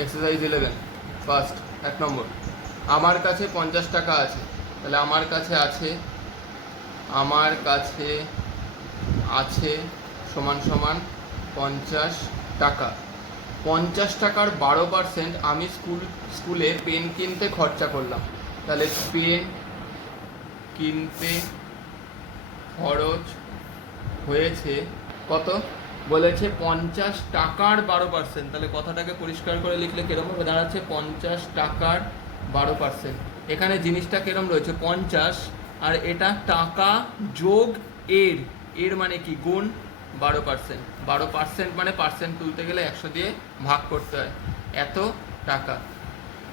Exercise 11 first 1 নম্বর। আমার কাছে 50 টাকা আছে, তাহলে আমার কাছে আছে সমান সমান 50 টাকা। 50 টাকার 12% আমি স্কুলে পেন কিনতে খরচা করলাম, তাহলে পেন কিনতে খরচ হয়েছে কত? বলেছে 50 টাকার 12%, তাহলে কথাটাকে পরিষ্কার করে লিখলে কিরকম হবে? দাঁড়াচ্ছে 50 টাকার 12%। এখানে জিনিসটা কিরকম রয়েছে 50, আর এটা টাকা যোগ এর মানে কি গুণ 12%। 12% মানে পার্সেন্ট তুলতে গেলে 100 দিয়ে ভাগ করতে হয়, এত টাকা।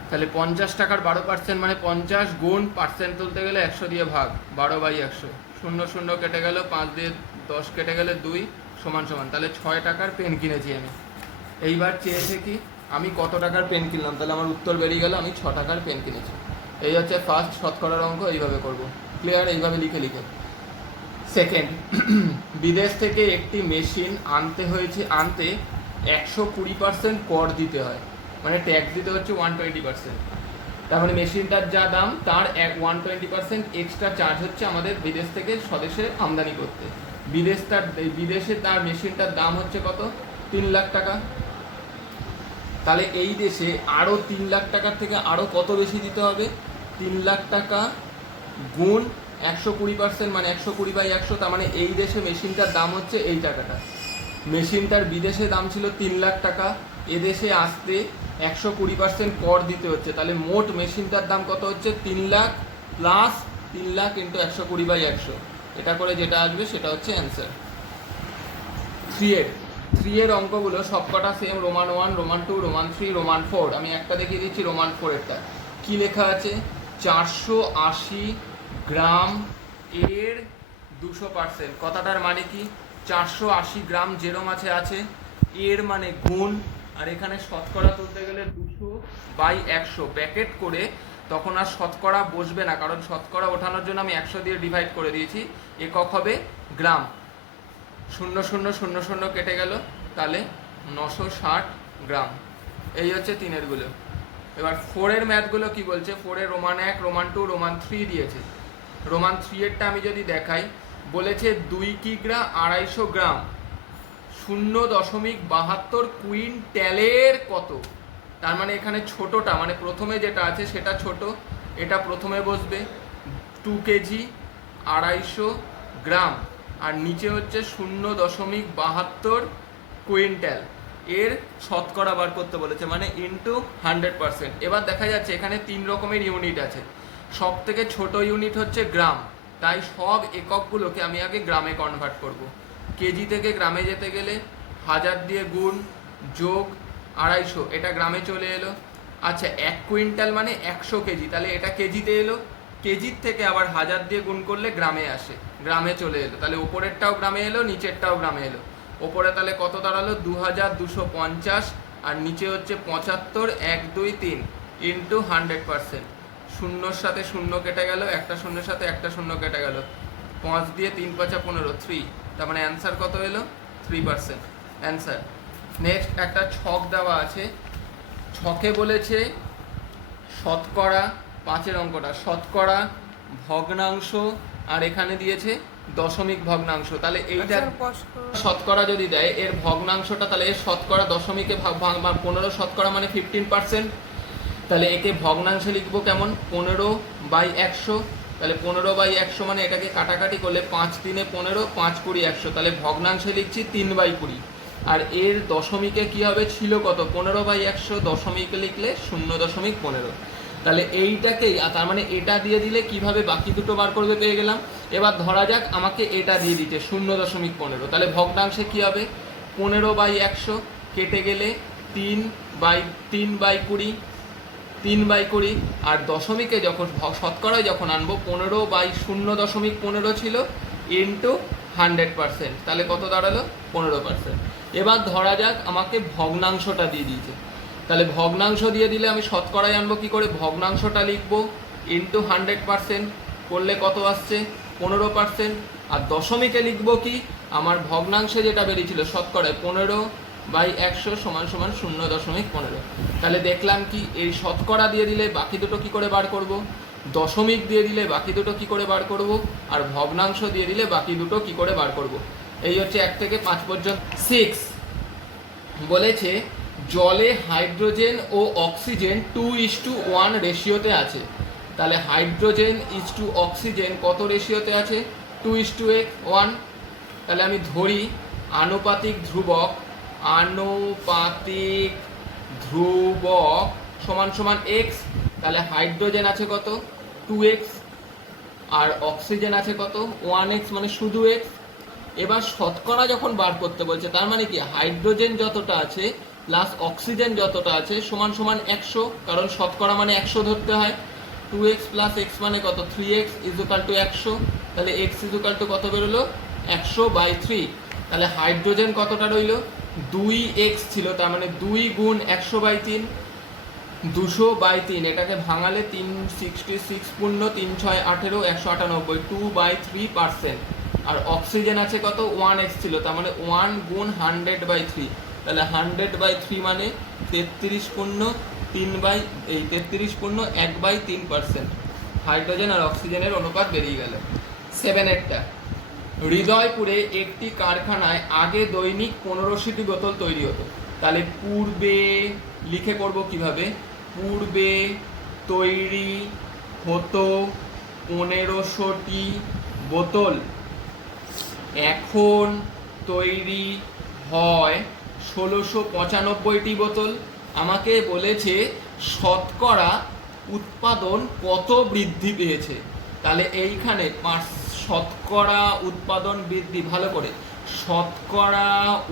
তাহলে 50 টাকার 12% মানে 50 গুণ পার্সেন্ট তুলতে গেলে 100 দিয়ে ভাগ, 12/100। 0 0 কেটে গেল, 5 দিয়ে 10 কেটে গেলে 2 সমান সমান, তাহলে 6 টাকার পেন কিনেছি আমি। এইবার চেয়েছে কি আমি কত টাকার পেন কিনলাম, তাহলে আমার উত্তর বেরিয়ে গেল আমি 6 টাকার পেন কিনেছি। এই হচ্ছে ফার্স্ট শতকরার অঙ্ক, এইভাবে করব। ক্লিয়ার? এইভাবে লিখে সেকেন্ড, বিদেশ থেকে একটি মেশিন আনতে 120% কর দিতে হয়, মানে ট্যাক্স দিতে হচ্ছে 120%। তার মানে মেশিনটার যা দাম তার 120% এক্সট্রা চার্জ হচ্ছে আমাদের বিদেশ থেকে স্বদেশে আমদানি করতে। বিদেশে তার মেশিনটার দাম হচ্ছে কত? 3 লাখ টাকা। তাহলে এই দেশে আরও 3 লাখ টাকার থেকে আরও কত বেশি দিতে হবে? 3 লাখ টাকা গুণ 120%, মানে 120/100। তার মানে এই দেশে মেশিনটার দাম হচ্ছে এই টাকাটা। মেশিনটার বিদেশে দাম ছিল 3 লাখ টাকা, এদেশে আসতে 120% কর দিতে হচ্ছে, তাহলে মোট মেশিনটার দাম কত হচ্ছে? 3 লাখ প্লাস 3 লাখ ইন্টু 120/100। এটা করে যেটা আসবে সেটা হচ্ছে অ্যান্সার। 3 এর অঙ্কগুলো সবকটা same, Roman 1, Roman 2, Roman 3, Roman 4। আমি একটা দেখিয়ে দিচ্ছি রোমান 4 এরটা। কি লেখা আছে? 480 গ্রাম এর 200%। কথাটার মানে কি? 480 গ্রাম যেরম আছে এর মানে গুণ, আর এখানে শতকরা তুলতে গেলে 200/100 ব্র্যাকেট করে, তখন আর শতকরা বসবে না, কারণ শতকরা ওঠানোর জন্য আমি 100 দিয়ে ডিভাইড করে দিয়েছি। একক হবে গ্রাম। 0 0 0 0 কেটে গেল, তাহলে 960 গ্রাম। এই হচ্ছে 3-এরগুলো। এবার 4-এর ম্যাথগুলো কি বলছে? 4-এ রোমান 1, রোমান 2, রোমান 3 দিয়েছে। রোমান 3-এরটা আমি যদি দেখাই, বলেছে 2 কিগ্রা 250 গ্রাম 0.72 কুইন্টালের কত? তার মানে এখানে ছোটটা, মানে প্রথমে যেটা আছে সেটা ছোট, এটা প্রথমে বসবে 2 কেজি 250 গ্রাম, আর নিচে হচ্ছে 0.72 কুইন্টাল। এর শতকরা বার করতে বলেছে, মানে ইন্টু 100%। এবার দেখা যাচ্ছে এখানে 3 রকমের ইউনিট আছে। সব থেকে ছোট ইউনিট হচ্ছে গ্রাম, তাই সব এককগুলোকে আমি আগে গ্রামে কনভার্ট করব। কেজি থেকে গ্রামে যেতে গেলে 1000 দিয়ে গুণ যোগ 250, এটা গ্রামে চলে এলো। আচ্ছা, 1 কুইন্টাল মানে 100 কেজি, তাহলে এটা কেজিতে এলো। কেজির থেকে আবার 1000 দিয়ে গুণ করলে গ্রামে আসে, গ্রামে চলে এলো। তাহলে ওপরেরটাও গ্রামে এলো, নিচেরটাও গ্রামে এলো। ওপরে তাহলে কত দাঁড়ালো? 2250, আর নিচে হচ্ছে 75, 1 2 3 ইন্টু 100%। 0-র সাথে 0 কেটে গেল, একটা 0-এর সাথে একটা 0 কেটে গেল, 5 দিয়ে 3 5 15, 3। তার মানে অ্যান্সার কত এলো? 3% অ্যান্সার। নেক্সট একটা ছক দেওয়া আছে। ছকে বলেছে শতকরা, 5-এর অঙ্কটা, শতকরা, ভগ্নাংশ, আর এখানে দিয়েছে দশমিক ভগ্নাংশ। তাহলে এইটা শতকরা যদি দেয়, এর ভগ্নাংশটা, তাহলে এর শতকরা দশমিকে 15 শতকরা মানে 15%। তাহলে একে ভগ্নাংশে লিখবো কেমন? 15/100। তাহলে 15/100 মানে এটাকে কাটাকাটি করলে 5 3 15, 5 20 100। তাহলে ভগ্নাংশে লিখছি 3/20। আর এর দশমিকে কি হবে? ছিল কত? 15/100, দশমিকে লিখলে 0.15। তাহলে এইটাকেই, তার মানে এটা দিয়ে দিলে কিভাবে বাকি দুটো বার করবে পেয়ে গেলাম। এবার ধরা যাক আমাকে এটা দিয়ে দিচ্ছে 0.15, তাহলে ভগ্নাংশে কি হবে? 15/100 কেটে গেলে 3/20, 3/20। আর দশমিকে যখন শতকরায় যখন আনবো 15/0.15 ছিল ইন্টু 100%, তাহলে কত দাঁড়ালো? 15%। এবার ধরা যাক আমাকে ভগ্নাংশটা দিয়ে দিয়েছে, তাহলে ভগ্নাংশ দিয়ে দিলে আমি শতকরায় আনবো কি করে? ভগ্নাংশটা লিখবো ইন্টু 100% করলে কত আসছে? 15%। আর দশমিকে লিখবো কি? আমার ভগ্নাংশে যেটা বেরিয়েছিল শতকরায় বাই 100 সমান সমান 0.15। তাহলে দেখলাম কি এই শতকরা দিয়ে দিলে বাকি দুটো কি করে বার করব, দশমিক দিয়ে দিলে বাকি দুটো কি করে বার করব, আর ভগ্নাংশ দিয়ে দিলে বাকি দুটো কি করে বার করব। এই হচ্ছে 1 থেকে 5 পর্যন্ত। 6 বলেছে জলে হাইড্রোজেন ও অক্সিজেন 2:1 রেশিওতে আছে। তাহলে হাইড্রোজেন ইজ টু অক্সিজেন কত রেশিওতে আছে, 2:1। তাহলে আমি ধরি আনুপাতিক ধ্রুবক সমান সমান x। তাহলে হাইড্রোজেন আছে কত, 2x, আর অক্সিজেন আছে কত, 1x, মানে শুধু x। এবার শতকরা যখন বার করতে বলছে তার মানে কি হাইড্রোজেন যতটা আছে প্লাস অক্সিজেন যতটা আছে সমান সমান 100, কারণ শতকরা মানে 100 ধরতে হয়। 2x প্লাস x মানে কত, 3x ইজুকাল টু 100। তাহলে x ইজুকাল টু কত বেরোলো, 100/3। তাহলে হাইড্রোজেন কতটা রইল, 2x ছিল, তার মানে 2 গুণ 100/3, 200/3। এটাকে ভাঙালে 366 পূর্ণ 3 6 18 198, 2/3%। আর অক্সিজেন আছে কত, 1x ছিল, তার মানে 1 গুণ 100/3। তাহলে 100/3 মানে 33 পূর্ণ 1/3%। হাইড্রোজেন আর অক্সিজেনের অনুপাত বেরিয়ে গেল। 7 হৃদয়পুরে একটি কারখানায় আগে দৈনিক 1500টি বোতল তৈরি হতো। তাহলে পূর্বে লিখে করব কিভাবে, পূর্বে তৈরি হতো 1500টি বোতল, এখন তৈরি হয় 1695টি বোতল। আমাকে বলেছে শতকরা উৎপাদন কত বৃদ্ধি পেয়েছে। তাহলে এইখানে শতকরা উৎপাদন বৃদ্ধি, ভালো করে শতকরা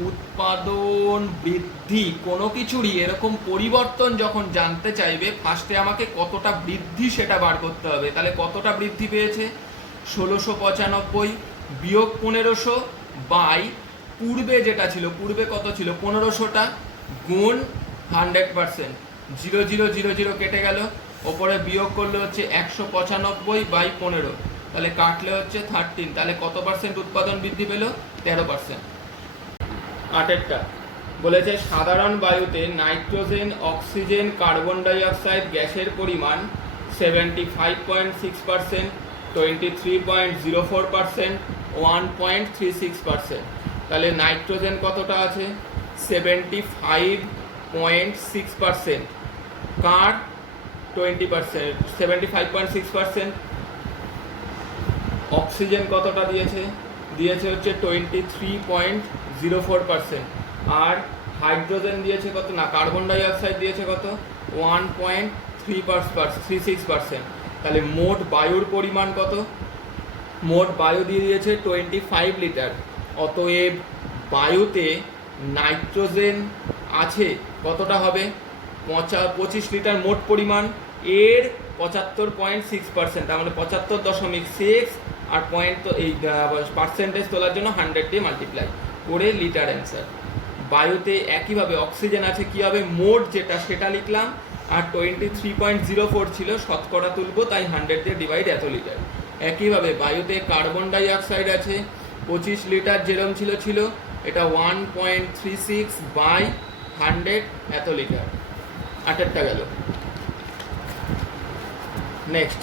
উৎপাদন বৃদ্ধি কোনো কিছুরই এরকম পরিবর্তন যখন জানতে চাইবে ফার্স্টে আমাকে কতটা বৃদ্ধি সেটা বার করতে হবে। তাহলে কতটা বৃদ্ধি পেয়েছে, 1695 বিয়োগ 1500 বাই পূর্বে যেটা ছিল, পূর্বে কত ছিল 1500টা, গুণ 100%, 0 0 0 0 কেটে গেল, ওপরে বিয়োগ করলে হচ্ছে 195/15, তাহলে কাটলে হচ্ছে 13। তাহলে কত পার্সেন্ট উৎপাদন বৃদ্ধি পেল, 13%। 8 বলেছে সাধারণ বায়ুতে nitrogen, oxygen, carbon die oxide গ্যাসের পরিমাণ 75.6%, 23.04%, 1.36%। তাহলে নাইট্রোজেন কতটা আছে, 75.6%, কার 20%, 75.6%। অক্সিজেন কতটা দিয়েছে, হচ্ছে 23.04%, আর হাইড্রোজেন দিয়েছে কত, না কার্বন ডাই অক্সাইড দিয়েছে কত, 1.36%। তাহলে মোট বায়ুর পরিমাণ কত, মোট বায়ু দিয়ে দিয়েছে 25 লিটার। অতএব বায়ুতে নাইট্রোজেন আছে কতটা হবে, 25 লিটার মোট পরিমাণ, এর 75.6%, তার মানে 75.6, আর পয়েন্ট তো এই পার্সেন্টেজ তোলার জন্য 100 দিয়ে মাল্টিপ্লাই করে লিটার অ্যান্সার। বায়ুতে একইভাবে অক্সিজেন আছে কি হবে, মোট যেটা সেটা লিখলাম, আর 23.04 ছিল, শতকরা তুলবো তাই 100 দিয়ে ডিভাইড, এত লিটার। একইভাবে বায়ুতে কার্বন ডাই অক্সাইড আছে 25 লিটার, যেরম ছিল এটা 1.36/100, এত লিটার। 8টা গেল। নেক্সট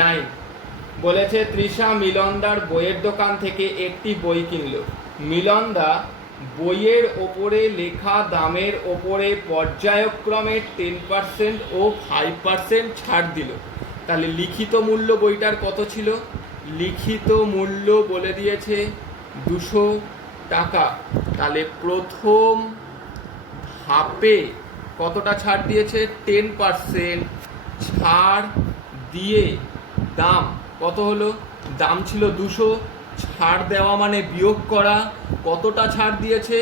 9 বলেছে তৃষা মিলনদার বইয়ের দোকান থেকে একটি বই কিনলো। মিলনদা বইয়ের ওপরে লেখা দামের ওপরে পর্যায়ক্রমে 10% ও 5% ছাড় দিল। তাহলে লিখিত মূল্য বইটার কত ছিল, লিখিত মূল্য বলে দিয়েছে 200 টাকা। তাহলে প্রথম ধাপে কতটা ছাড় দিয়েছে, 10% ছাড় দিয়ে দাম কত হলো, দাম ছিল 200, ছাড় দেওয়া মানে বিয়োগ করা, কতটা ছাড় দিয়েছে,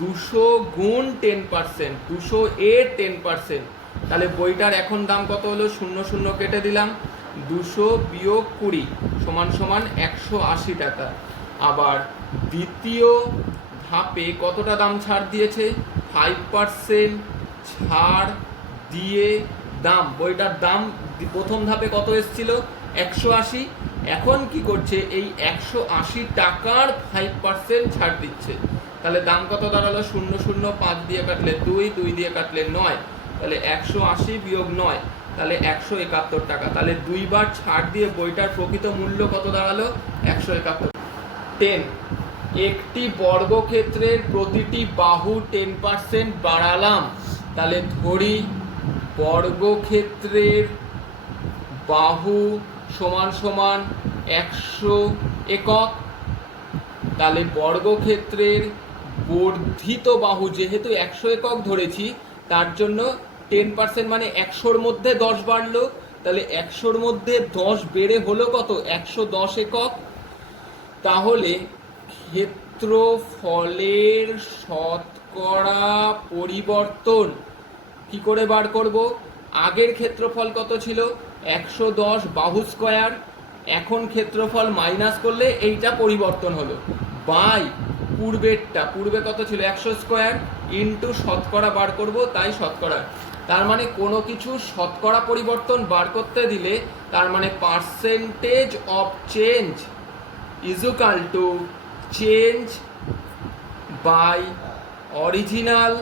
200 গুণ 10%, 200 এর 10%। তাহলে বইটার এখন দাম কত হলো, 0 0 কেটে দিলাম, 200 বিয়োগ 20 সমান সমান 180 টাকা। আবার দ্বিতীয় ধাপে কতটা দাম ছাড় দিয়েছে, 5% ছাড় দিয়ে দাম, বইটার দাম প্রথম ধাপে কত এসেছিল, 180, এখন কি করছে, এই 180 টাকার 5% ছাড় দিচ্ছে। তাহলে দাম কত দাঁড়ালো? 0 0 5 দিয়ে কাটলে 2, 2 দিয়ে কাটলে 9, তাহলে 180 বিয়োগ 9, তাহলে 171 টাকা। তাহলে 2 বার ছাড় দিয়ে বইটার প্রকৃত মূল্য কত দাঁড়ালো? 171। 10, একটি বর্গক্ষেত্রের প্রতিটি বাহু 10% বাড়ালাম। তাহলে ধরি বর্গক্ষেত্রের বাহু সমান সমান 100 একক। তাহলে বর্গক্ষেত্রের বর্ধিত বাহু যেহেতু 100 একক ধরেছি, তার জন্য 10% মানে 100-র মধ্যে 10 বাড়লো। তাহলে 100-র মধ্যে 10 বেড়ে হলো কত? 110 একক। তাহলে ক্ষেত্রফলের শতকরা পরিবর্তন কি করে বার করব? আগের ক্ষেত্রফল কত ছিল? 110 বাহু স্কয়ার। এখন ক্ষেত্রফল মাইনাস করলে এইটা পরিবর্তন হলো, বাই পূর্বেরটা, পূর্বে কত ছিল? 100 স্কয়ার ইন্টু শতকরা বার করব, তাই শতকরা। তার মানে কোনো কিছু শতকরা পরিবর্তন বার করতে দিলে তার মানে percentage of change equal to change by original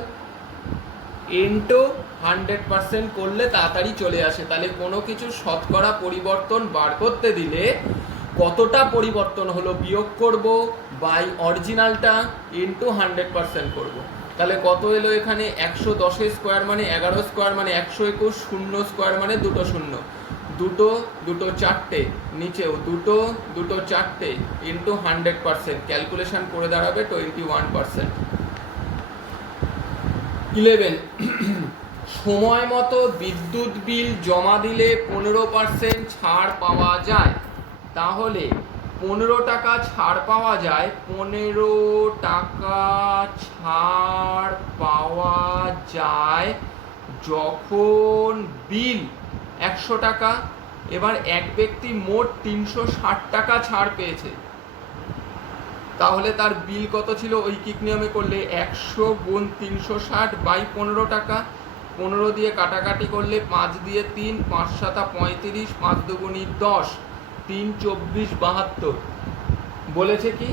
into 100% করলে তাড়াতাড়ি চলে আসে। তাহলে কোনো কিছু শতকরা পরিবর্তন বার করতে দিলে কতটা পরিবর্তন হলো বিয়োগ করব, বাই অরিজিনালটা ইন্টু 100% করব। তাহলে কত এলো এখানে? 110 স্কোয়ার মানে 11 স্কোয়ার মানে 121, 0 স্কোয়ার মানে 2 শূন্য, 2 2 4টে, নিচেও 2 2 4টে ইন্টু 100%, ক্যালকুলেশন করে দাঁড়াবে 21%। 11, সময় মতো বিদ্যুৎ বিল জমা দিলে 15% ছাড় পাওয়া যায়। তাহলে 15 টাকা ছাড় পাওয়া যায়, 15 টাকা ছাড় পাওয়া যায় যখন বিল 100 টাকা। এবার এক ব্যক্তি মোট 360 টাকা ছাড় পেয়েছে, তাহলে তার বিল কত ছিল? ঐকিক নিয়মে করলে 100 গুণ 360 বাই 15 টাকা। 15 দিয়ে কাটাকাটি করলে 5 দিয়ে 3, 5 7 35, 5 দুগুণী 10, 3 24 72, বলেছে কি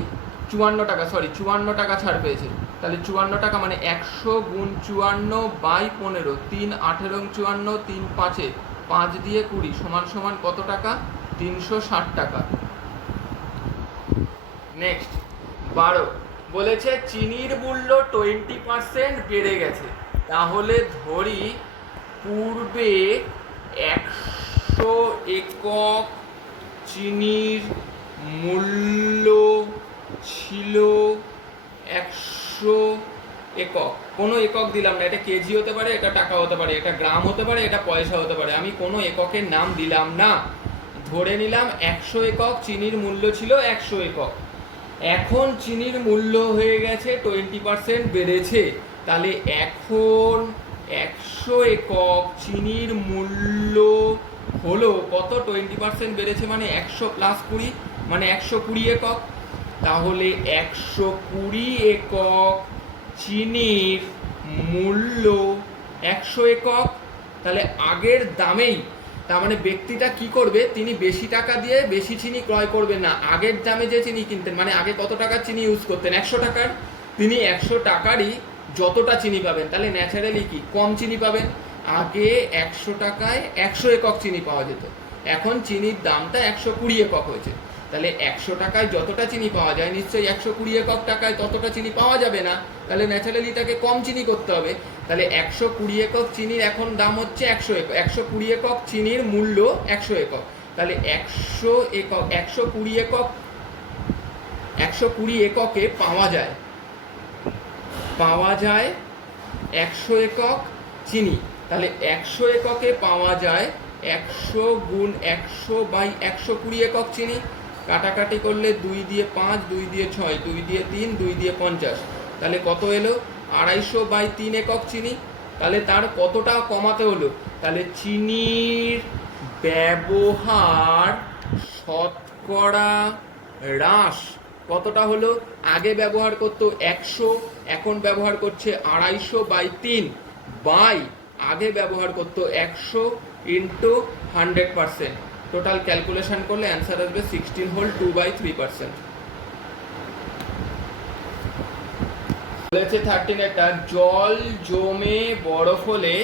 54 টাকা, সরি 54 টাকা ছাড় পেয়েছে। তাহলে 54 টাকা মানে 100 গুণ 54 বাই 15, 3 18 54, 3 5 5 দিয়ে 20 সমান সমান কত টাকা? 360 টাকা। নেক্সট 12, বলেছে চিনির মূল্য 20% বেড়ে গেছে। তাহলে ধরি পূর্বে 100 একক চিনির মূল্য ছিল 100 একক। কোনো একক দিলাম না, এটা কেজি হতে পারে, এটা টাকা হতে পারে, এটা গ্রাম হতে পারে, এটা পয়সা হতে পারে, আমি কোনো এককের নাম দিলাম না। ধরে নিলাম 100 একক চিনির মূল্য ছিল 100 একক। এখন চিনির মূল্য হয়ে গেছে 20% বেড়েছে। তাহলে এখন 100 একক চিনির মূল্য হলো কত? 20% বেড়েছে মানে 100 প্লাস 20 মানে 120 একক। তাহলে 120 একক চিনির মূল্য 100 একক। তাহলে আগের দামেই, তার মানে ব্যক্তিটা কি করবে? তিনি বেশি টাকা দিয়ে বেশি চিনি ক্রয় করবেন না, আগের দামে যে চিনি কিনতেন, মানে আগে কত টাকার চিনি ইউজ করতেন? 100 টাকার, তিনি 100 টাকারই যতটা চিনি পাবেন। তাহলে ন্যাচারালি কি কম চিনি পাবেন? আগে 100 টাকায় 100 একক চিনি পাওয়া যেত, এখন চিনির দামটা 120 একক হয়েছে। তাহলে 100 টাকায় যতটা চিনি পাওয়া যায় নিশ্চয়ই 120 একক টাকায় ততটা চিনি পাওয়া যাবে না, তাহলে ন্যাচারালি তাকে কম চিনি করতে হবে। তাহলে 120 একক চিনির এখন দাম হচ্ছে 100 একক, 120 একক চিনির মূল্য 100 একক। তাহলে 100 একক 120 একক 120 এককে পাওয়া যায় 100 একক চিনি। তাহলে 100 এককে পাওয়া যায় 100 গুণ 100 বাই 120 একক চিনি। কাটাকাটি করলে 2 দিয়ে 5, 2 দিয়ে 6, 2 দিয়ে 3, 2 দিয়ে 50, তাহলে কত এলো? 250 বাই 3 একক চিনি। তাহলে তার কতটা কমাতে হলো? তাহলে চিনির ব্যবহার শতকরা হ্রাস কতটা হলো? আগে ব্যবহার করতো 100, এখন ব্যবহার করছে 250 বাই 3 বাই আগে ব্যবহার করতো 100 ইন্টু 100%। টোটাল ক্যালকুলেশন করলে অ্যান্সার আসবে 16 হোল 2/3%। বলেছে 13 একটা, জল জমে বরফ হলে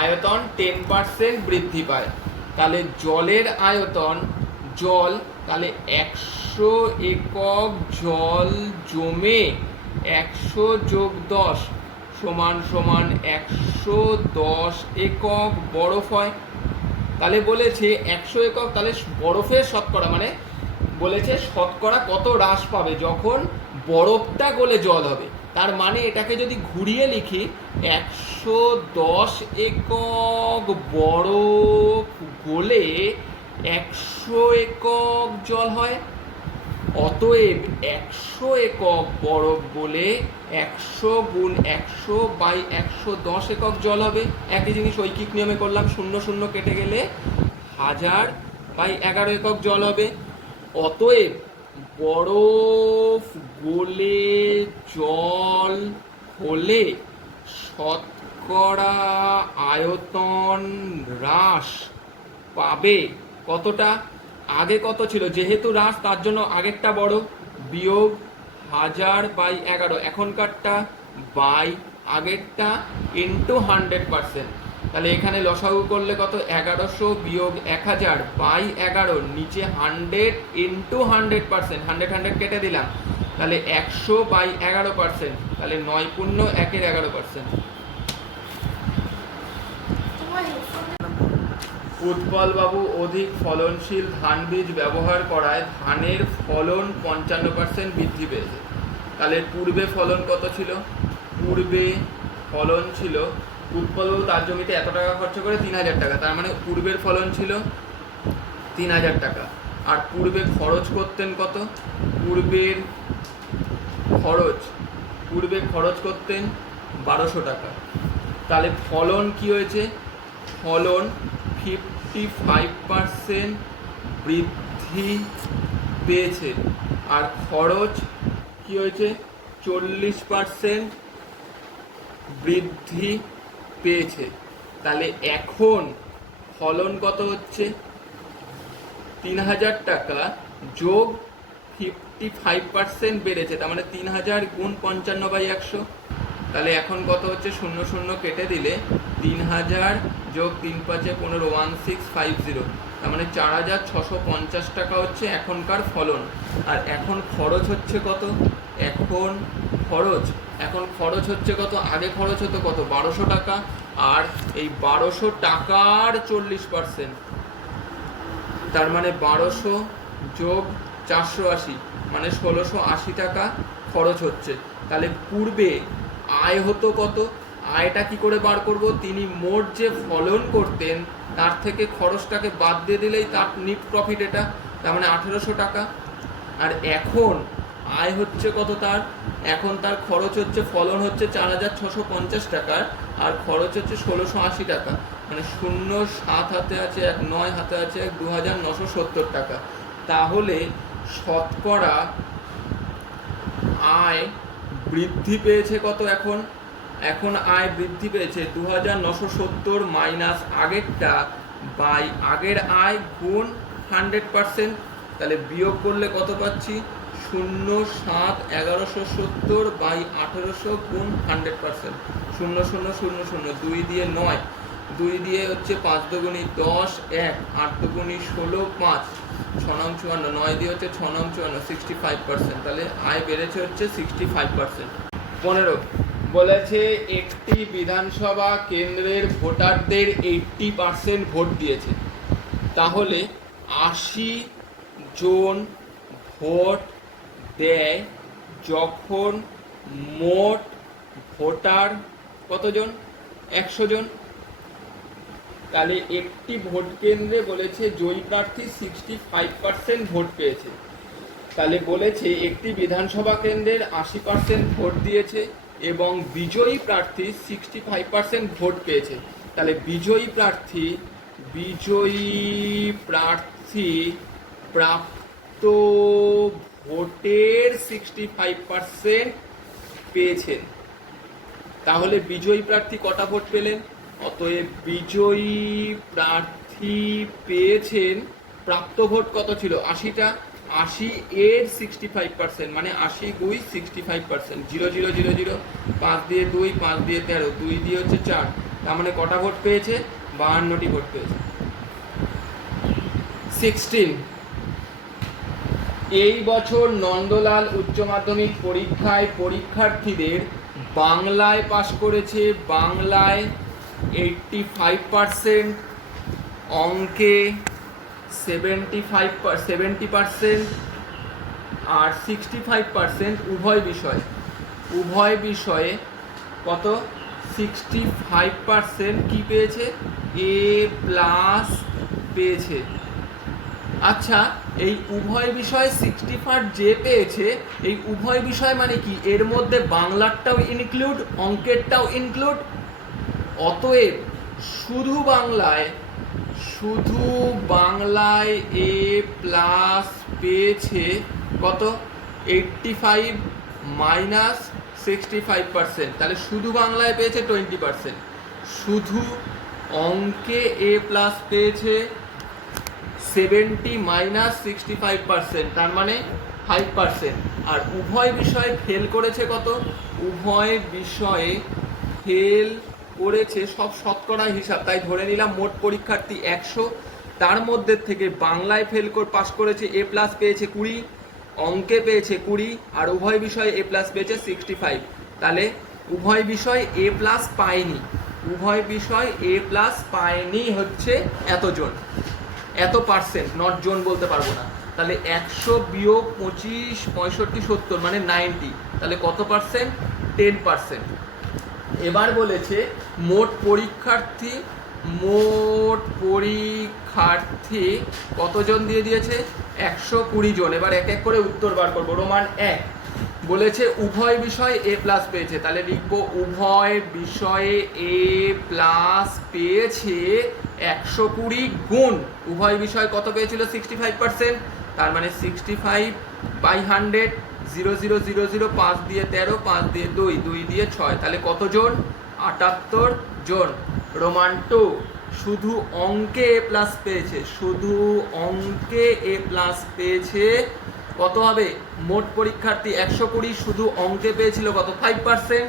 আয়তন 10% বৃদ্ধি পায়। তাহলে জলের আয়তন, জল, তাহলে 100 একক জল জমে 100 যোগ 10 সমান সমান 110 একক বরফ হয়। তাহলে বলেছে 100 একক, তাহলে বরফের শতকরা মানে বলেছে শতকরা কত হ্রাস পাবে যখন বরফটা গলে জল হবে। তার মানে এটাকে যদি ঘুরিয়ে লিখি, 110 একক বরফ গলে 100 একক জল হয়। অতএব 100 একক বরফ গলে 100 গুণ 100 বাই 110 একক জল হবে। একই জিনিস ঐকিক নিয়মে করলাম, 0 0 কেটে গেলে 1000 বাই 11 একক জল হবে। অতএব বরফ গলে জল হলে শতকরা আয়তন হ্রাস পাবে কতটা? আগে কত ছিল, যেহেতু হ্রাস তার জন্য আগেরটা বড়, বিয়োগ 1000 বাই 11, এখনকারটা বাই আগেরটা ইন্টু 100%। তাহলে এখানে লসাগু করলে কত, 1100 বিয়োগ 1000 বাই 11, নিচে 100 ইন্টু 100%, 100 100 কেটে দিলাম, তাহলে 100 বাই 11%, তাহলে 9 পূর্ণ 1-এর 11%। উৎপল বাবু অধিক ফলনশীল ধান বীজ ব্যবহার করায় ধানের ফলন 55% বৃদ্ধি পেয়েছে। তাহলে পূর্বে ফলন কত ছিল? পূর্বে ফলন ছিল, উৎপল বাবু তার জমিতে এত টাকা খরচ করে 3000 টাকা, তার মানে পূর্বের ফলন ছিল 3000 টাকা। আর পূর্বে খরচ করতেন কত? পূর্বে খরচ করতেন 1200 টাকা। তাহলে ফলন কি হয়েছে? ফলন 55% বৃদ্ধি পেয়েছে। আর খরচ কি হয়েছে? 40% বৃদ্ধি পেয়েছে। তাহলে এখন ফলন কত হচ্ছে? 3000 টাকা যোগ 55% বেড়েছে, তার মানে 3000 গুণ 55/100। তাহলে এখন কত হচ্ছে? 0 0 কেটে দিলে 3000 যোগ 3 5 15, 1650, তার মানে 4650 টাকা হচ্ছে এখনকার ফলন। আর এখন খরচ হচ্ছে কত? এখন খরচ হচ্ছে কত? আগে খরচ হতো কত? 1200 টাকা। আর এই 1200 টাকার 40%, তার মানে 1200 যোগ 480, মানে 1680 টাকা খরচ হচ্ছে। তাহলে পূর্বে আয় হতো কত? আয়টা কি করে বার করব? তিনি মোট যে ফলন করতেন তার থেকে খরচটাকে বাদ দিয়ে দিলেই তার নিট প্রফিট এটা, তার মানে 1800 টাকা। আর এখন আয় হচ্ছে কত তার? এখন তার খরচ হচ্ছে, ফলন হচ্ছে 4650 টাকার, আর খরচ হচ্ছে 1680 টাকা, মানে 0 7 হাতে আছে 1, 9 হাতে আছে 1, 2970 টাকা। তাহলে শতকরা আয় বৃদ্ধি পেয়েছে কত? এখন আয় বৃদ্ধি পেয়েছে 2970 মাইনাস আগেরটা বাই আগের আয় গুণ 100%। তাহলে বিয়োগ করলে কত পাচ্ছি? 0 7 1170 বাই 1800 গুণ 100%, 0 0 0 0, 2 দিয়ে 9, 2 দিয়ে হচ্ছে 5 দুগুণী 10, 1 8 দুগুণী 16, 5 6 9 54, 9 দিয়ে হচ্ছে 6 9 54, 65%। তাহলে আয় বেড়েছে হচ্ছে 65%। 15 বলেছে একটি বিধানসভা কেন্দ্রের ভোটারদের 80% ভোট দিয়েছে। তাহলে 80 জন ভোট দেয় যখন মোট ভোটার কতজন? 100 জন। তাহলে একটি ভোট কেন্দ্রে বলেছে জয়ী প্রার্থী 65% ভোট পেয়েছে। তাহলে বলেছে একটি বিধানসভা কেন্দ্রের 80% ভোট দিয়েছে এবং বিজয়ী প্রার্থী 65% ভোট পেয়েছে। তাহলে বিজয়ী প্রার্থী প্রাপ্ত ভোটের 65% পেয়েছেন। তাহলে বিজয়ী প্রার্থী কটা ভোট পেলেন? অতএব বিজয়ী প্রার্থী পেয়েছেন, প্রাপ্ত ভোট কত ছিল? 80টা, 80 এর 65%, মানে 80 গুই 65%, 0 0 0 0, 5 দিয়ে 2, 5 দিয়ে 13, 2 দিয়ে হচ্ছে 4, তার মানে কটা ভোট পেয়েছে? 52টি ভোট পেয়েছে। 16, এই বছর নন্দলাল উচ্চ মাধ্যমিক পরীক্ষায় পরীক্ষার্থীদের বাংলায় পাশ করেছে, বাংলায় 85%, অঙ্কে 70%, আর 65% উভয় বিষয়ে কত? 65% কি পেয়েছে? এ প্লাস পেয়েছে। আচ্ছা, এই উভয় বিষয়ে 65 যে পেয়েছে, এই উভয় বিষয় মানে কি? এর মধ্যে বাংলারটাও ইনক্লুড, অঙ্কেরটাও ইনক্লুড। অতএব শুধু বাংলায় এ প্লাস পেয়েছে কত? 85 মাইনাস 65%, তাহলে শুধু বাংলায় পেয়েছে 20%, শুধু অঙ্কে এ প্লাস পেয়েছে 70 মাইনাস 65%, তার মানে 5%। আর উভয় বিষয়ে ফেল করেছে কত? উভয় বিষয়ে ফেল করেছে, সব শতকরা হিসাব, তাই ধরে নিলাম মোট পরীক্ষার্থী 100, তার মধ্যে থেকে বাংলায় পাস করেছে এ প্লাস পেয়েছে 20, অঙ্কে পেয়েছে 20, আর উভয় বিষয়ে এ প্লাস পেয়েছে 65। তাহলে উভয় বিষয় এ প্লাস পায়নি, উভয় বিষয় এ প্লাস পায়নি হচ্ছে এতজন, এত পার্সেন্ট, নট জন বলতে পারবো না। তাহলে 100 বিয়োগ 25, 65, 70, মানে 90, তাহলে কত পার্সেন্ট? 10%। এবার বলেছে মোট পরীক্ষার্থী কতজন দিয়ে দিয়েছে? 120 জন। এবার এক এক করে উত্তর বার করবো। রোমান 1 বলেছে উভয় বিষয়ে এ প্লাস পেয়েছে, তাহলে লিখবো উভয় বিষয়ে এ প্লাস পেয়েছে 120 গুণ উভয় বিষয় কত পেয়েছিল? 65%, তার মানে 65 বাই 100, 0 0 0 0, 5 দিয়ে 13, 5 দিয়ে 2, 2 দিয়ে 6, তাহলে কতজন? 78 জন। রোমান 2 শুধু অঙ্কে এ প্লাস পেয়েছে, শুধু অঙ্কে এ প্লাস পেয়েছে কত হবে? মোট পরীক্ষার্থী 120, শুধু অঙ্কে পেয়েছিল কত? 5%,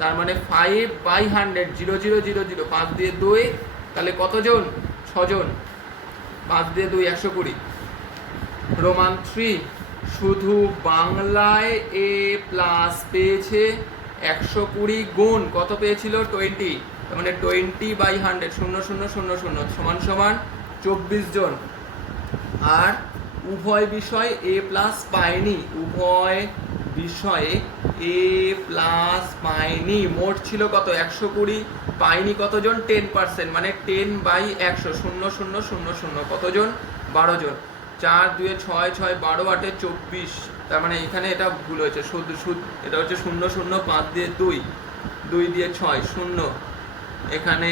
তার মানে 5 বাই 100, 0 0 0 0, 5 দিয়ে 2, তাহলে কতজন? 6 জন, 5 দিয়ে 2, 120। রোমান 3 শুধু বাংলায় এ প্লাস পেয়েছে 120 গুণ কত পেয়েছিল? 20, তার মানে 20 বাই 100, 0 0 0 0, সমান সমান 24 জন। আর উভয় বিষয় এ প্লাস পায়নি, উভয় বিষয়ে এ প্লাস পায়নি, মোট ছিল কত? 120, পায়নি কতজন? 10%, মানে 10 বাই 100, 0 0 0 0, কতজন? 12 জন। 4 2 6 6, 12 8 24, তার মানে এখানে এটা ভুল হয়েছে, এটা হচ্ছে 0 0, 5 দিয়ে 2, 2 দিয়ে 6, 0, এখানে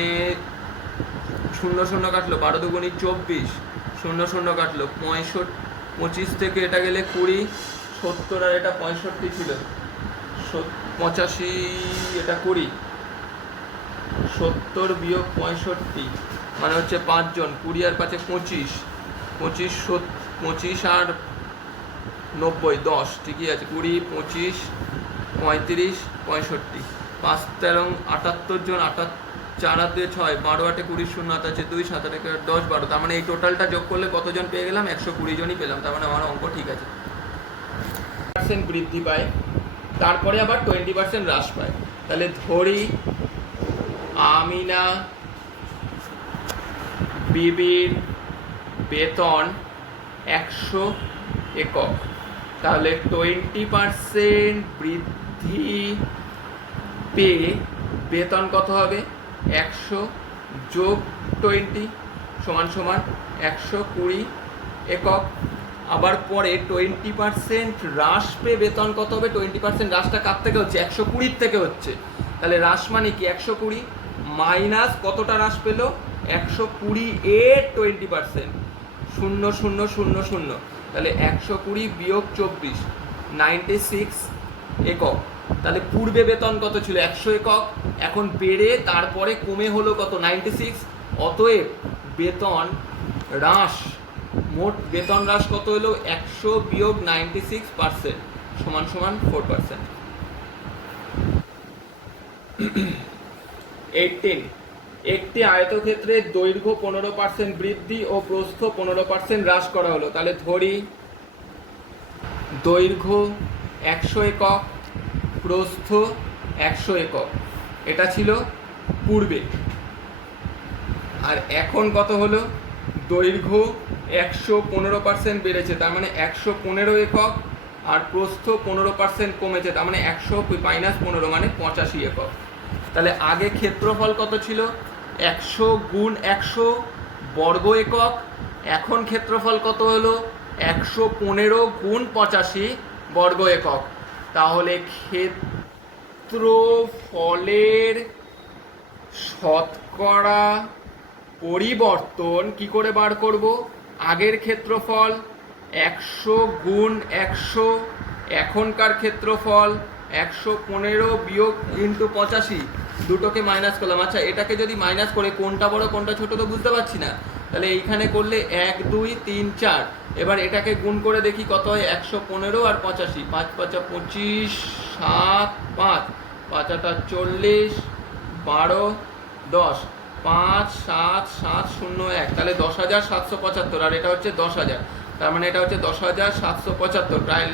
0 0 কাটলো, 12 দুগুণী 24, 0 0 কাটলো 65, 25 থেকে এটা গেলে 20, 70 আর এটা 65 ছিল, 85, এটা 20, 70 বিয়োগ 65 মানে হচ্ছে 5 জন, 20 আর 5 25, 25 আর 90, 10, ঠিকই আছে, 20 25 35 65, 5 13 78 জন, 4 আর 2 6, 12 8 20, 0 8 আছে 2, 7 8 10 12, তার মানে এই টোটালটা যোগ করলে কতজন পেয়ে গেলাম? 120 জনই পেলাম, তার মানে আমার অঙ্ক ঠিক আছে। % বৃদ্ধি পায়, তারপরে আবার 20% হ্রাস পায়। তাহলে ধরি আমিনা বিবির বেতন 100 একক, তাহলে 20% বৃদ্ধি পেয়ে বেতন কত হবে? 100 যোগ 20 সমান সমান 120 একক। আবার পরে 20% হ্রাস পেয়ে বেতন কত হবে? 20% হ্রাসটা কার থেকে হচ্ছে? 120 থেকে হচ্ছে। তাহলে হ্রাস মানে কি? 120 মাইনাস কতটা হ্রাস পেল? 120 এর 20%, 0 0 0 0, তাহলে 120 বিয়োগ 24, 96 একক। তাহলে পূর্বে বেতন কত ছিল? 100 একক, এখন বেড়ে তারপরে কমে হলো কত? 96। অতএব বেতন হ্রাস মোট বেতন হ্রাস কত হলো? 100 বিয়োগ 96% সমান সমান 4%। 18, একটি আয়তক্ষেত্রের দৈর্ঘ্য 15% বৃদ্ধি ও প্রস্থ 15% হ্রাস করা হলো। তাহলে ধরি দৈর্ঘ্য 100 একক, প্রস্থ 100 একক, এটা ছিল পূর্বে। আর এখন কত হলো? দৈর্ঘ্য 115% বেড়েছে, তার মানে 115 একক, আর প্রস্থ 15% কমেছে, তার মানে 100 মাইনাস 15 মানে 85 একক। তাহলে আগে ক্ষেত্রফল কত ছিল? 100 গুণ 100 বর্গ একক। এখন ক্ষেত্রফল কত হলো? 115 গুণ 85 বর্গ একক। তাহলে ক্ষেত্রফলের শতকরা পরিবর্তন কি করে বার করব? আগের ক্ষেত্রফল 100 গুণ 100, এখনকার ক্ষেত্রফল 115 বিয়োগ ইন্টু 85, দুটোকে মাইনাস করলাম। আচ্ছা, এটাকে যদি মাইনাস করে কোনটা বড় কোনটা ছোট তো বুঝতে পারছি না। তাহলে এইখানে করলে 1 2 3 4, এবার এটাকে গুণ করে দেখি কত হয়। 115 আর 85, 5 5 25, 7 5 5 8 40, 12 10, 5 7 7 0 1, তাহলে 10,775। আর এটা হচ্ছে 10,000, তার মানে এটা হচ্ছে 10,775, প্রায়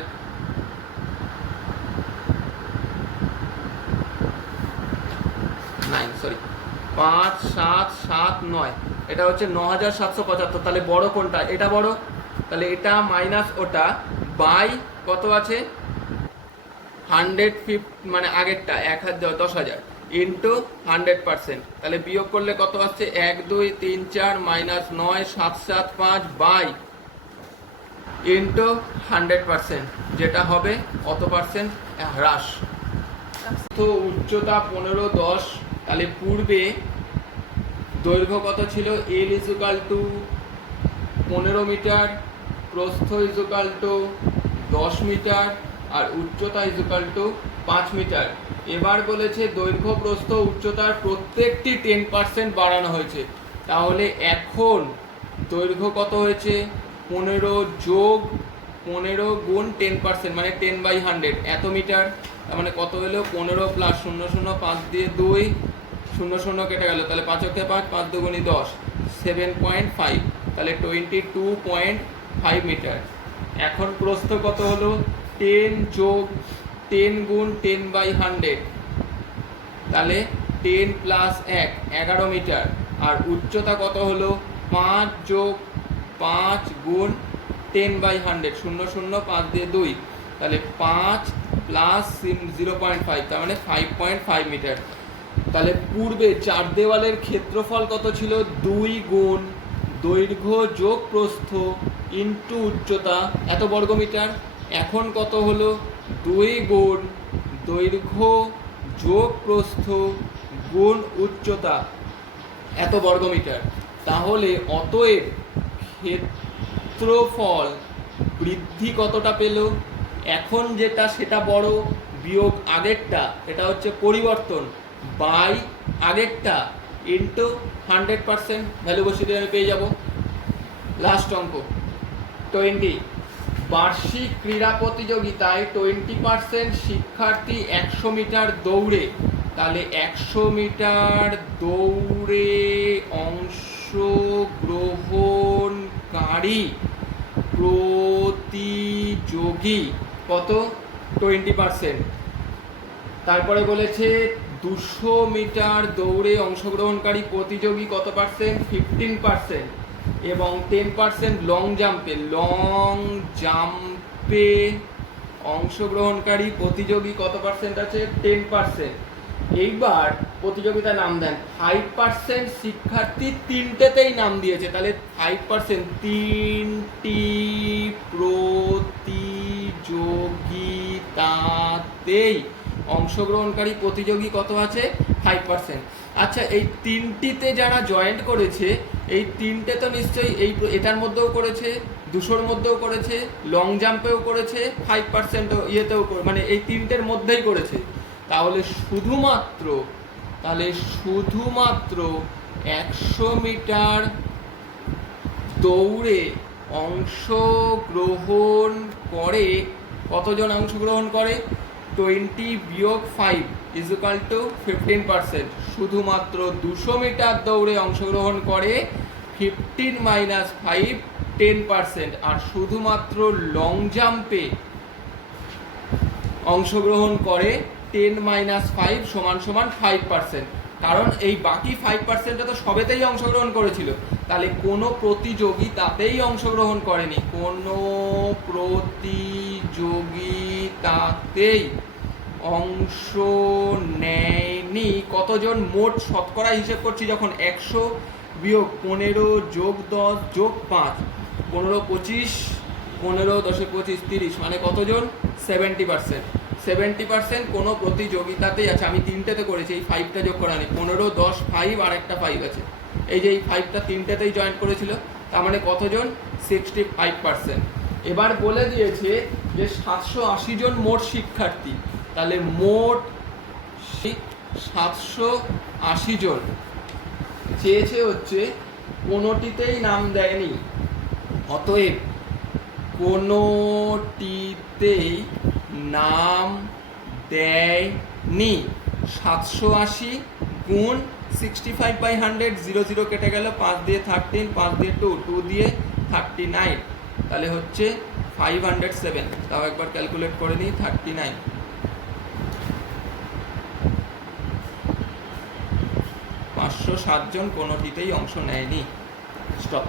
5 7 7 9, এটা হচ্ছে 9,775। তাহলে বড় কোনটা? এটা বড়। তাহলে এটা মাইনাস ওটা বাই কত আছে? 150, মানে আগেরটা 10,000 ইন্টু 100%। তাহলে বিয়োগ করলে কত আসছে? 1 2 3 4 মাইনাস 9 7 7 5 বাই ইন্টু 100%, যেটা হবে অত পার্সেন্ট হ্রাস। তো উচ্চতা 15 10, তাহলে পূর্বে দৈর্ঘ্য কত ছিল? এল ইজুকাল টু 15 মিটার, প্রস্থ ইজুকাল টু 10 মিটার, আর উচ্চতা ইজুকাল টু 5 মিটার। এবার বলেছে দৈর্ঘ্য প্রস্থ উচ্চতার প্রত্যেকটি 10% বাড়ানো হয়েছে। তাহলে এখন দৈর্ঘ্য কত হয়েছে? 15 যোগ 15 গুণ 10%, মানে 10/100 এত মিটার। তার মানে কত হলো? 15 প্লাস 0 0 5 দিয়ে 2 0 0 কেটে গেল, তাহলে 5 × 5 5 2 × 10, 7.5, তাহলে 22.5 মিটার। এখন প্রস্থ কত হলো? 10 যোগ 10 গুণ 10/100, তাহলে 10 প্লাস 1 11 মিটার। আর উচ্চতা কত হলো? 5 যোগ 5 গুণ 10/100, 0 0 5 দিয়ে 2, তাহলে 5 প্লাস 0.5, তার মানে 5.5 মিটার। তাহলে পূর্বে চার দেওয়ালের ক্ষেত্রফল কত ছিল? 2 গুণ দৈর্ঘ্য যোগ প্রস্থ ইন্টু উচ্চতা এত বর্গমিটার। এখন কত হলো? 2 গুণ দৈর্ঘ্য যোগ প্রস্থ গুণ উচ্চতা এত বর্গমিটার। তাহলে অতএব ক্ষেত্রফল বৃদ্ধি কতটা পেল? এখন যেটা সেটা বড়, বিয়োগ আগেরটা, এটা হচ্ছে পরিবর্তন, বাই আগেরটা ইন্টু 100%, ভ্যালু বসিয়ে দিয়ে আমি পেয়ে যাব। লাস্ট অঙ্ক 20, বার্ষিক ক্রীড়া প্রতিযোগিতায় 20% শিক্ষার্থী 100 মিটার দৌড়ে, তাহলে 100 মিটার দৌড়ে অংশগ্রহণকারী প্রতিযোগী কত? 20%। তারপরে বলেছে 200 মিটার দৌড়ে অংশগ্রহণকারী প্রতিযোগী কত পার্সেন্ট? 15%। এবং 10% লং জাম্পে অংশগ্রহণকারী প্রতিযোগী কত পার্সেন্ট আছে? 10%। এইবার প্রতিযোগিতার নাম দেন। 5% শিক্ষার্থী তিনটেতেই নাম দিয়েছে, তাহলে 5% তিনটি প্রতিযোগিতাতেই অংশগ্রহণকারী প্রতিযোগী কত আছে? 5%। আচ্ছা, এই তিনটিতে যারা জয়েন্ট করেছে, এই তিনটে তো নিশ্চয়ই এটার মধ্যেও করেছে, 200-র মধ্যেও করেছে, লং জাম্পেও করেছে, 5% ইয়েতেও, মানে এই তিনটের মধ্যেই করেছে। তাহলে শুধুমাত্র 100 মিটার দৌড়ে অংশগ্রহণ করে, কতজন অংশগ্রহণ করে? 20-5 ইজ ইকুয়াল টু 15%। শুধুমাত্র 200 মিটার দৌড়ে অংশগ্রহণ করে 15 - 5 10%। আর শুধুমাত্র লং জাম্পে অংশগ্রহণ করে 10 - 5 = 5%। কারণ এই বাকি 5%টা তো সবেতেই অংশগ্রহণ করেছিল, তাহলে কোনো প্রতিযোগিতাতেই অংশগ্রহণ করেনি, কোনো প্রতিযোগিতাতেই অংশ নেয়নি। কতজন? মোট শতকরা হিসেব করছি যখন, 100 বিয়োগ 15 যোগ 10 যোগ 5, 15 25, 15 10 25 30, মানে কতজন? 70%। 70% কোনো প্রতিযোগিতাতেই আছে। আমি 3টেতে করেছি, এই 5টা যোগ করা নেই। 15 10 5 আর একটা 5 আছে, এই যে এই 5টা 3টেতেই জয়েন করেছিল, তার মানে কতজন? 65%। এবার বলে দিয়েছে যে 780 জন মোট শিক্ষার্থী, তাহলে মোট 780 জন। চেয়েছে হচ্ছে কোনোটিতেই নাম দেয়নি, অতএব কোনোটিতেই নাম দেয়নি। 780 গুণ 65/100, 0 0 কেটে গেল, 5 দিয়ে 13, 5 দিয়ে 2, 2 দিয়ে 39, তাহলে হচ্ছে 507। তাও একবার ক্যালকুলেট করে নিই, 39। 507 জন কোনোটিতেই অংশ নেয়নি। স্টপ।